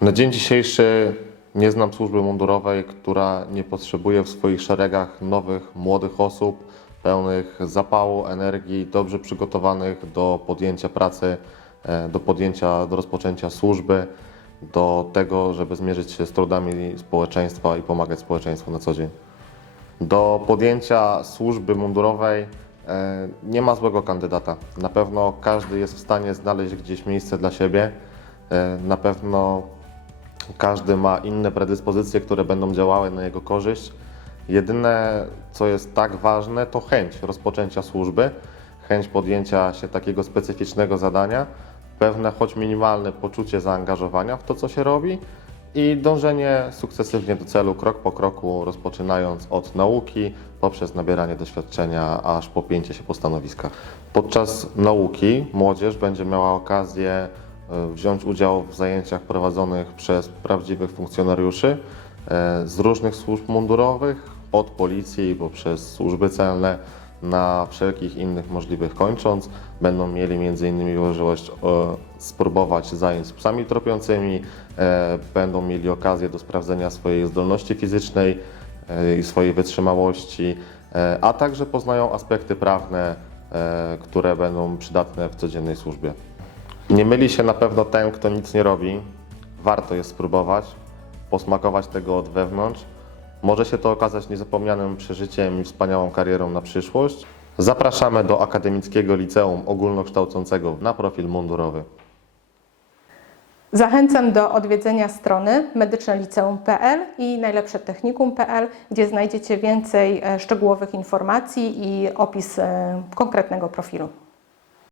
Na dzień dzisiejszy nie znam służby mundurowej, która nie potrzebuje w swoich szeregach nowych, młodych osób, pełnych zapału, energii, dobrze przygotowanych do podjęcia pracy, e, do podjęcia, do rozpoczęcia służby, do tego, żeby zmierzyć się z trudami społeczeństwa i pomagać społeczeństwu na co dzień. Do podjęcia służby mundurowej e, nie ma złego kandydata. Na pewno każdy jest w stanie znaleźć gdzieś miejsce dla siebie. E, Na pewno każdy ma inne predyspozycje, które będą działały na jego korzyść. Jedyne, co jest tak ważne, to chęć rozpoczęcia służby, chęć podjęcia się takiego specyficznego zadania, pewne, choć minimalne poczucie zaangażowania w to, co się robi i dążenie sukcesywnie do celu, krok po kroku, rozpoczynając od nauki, poprzez nabieranie doświadczenia, aż po pięcie się po stanowiskach. Podczas nauki młodzież będzie miała okazję wziąć udział w zajęciach prowadzonych przez prawdziwych funkcjonariuszy e, z różnych służb mundurowych, od policji poprzez służby celne, na wszelkich innych możliwych kończąc. Będą mieli m.in. możliwość e, spróbować zajęć z psami tropiącymi, e, będą mieli okazję do sprawdzenia swojej zdolności fizycznej e, i swojej wytrzymałości, e, a także poznają aspekty prawne, e, które będą przydatne w codziennej służbie. Nie myli się na pewno ten, kto nic nie robi. Warto jest spróbować, posmakować tego od wewnątrz. Może się to okazać niezapomnianym przeżyciem i wspaniałą karierą na przyszłość. Zapraszamy do Akademickiego Liceum Ogólnokształcącego na profil mundurowy. Zachęcam do odwiedzenia strony medyczneliceum.pl i najlepszetechnikum.pl, gdzie znajdziecie więcej e, szczegółowych informacji i opis e, konkretnego profilu.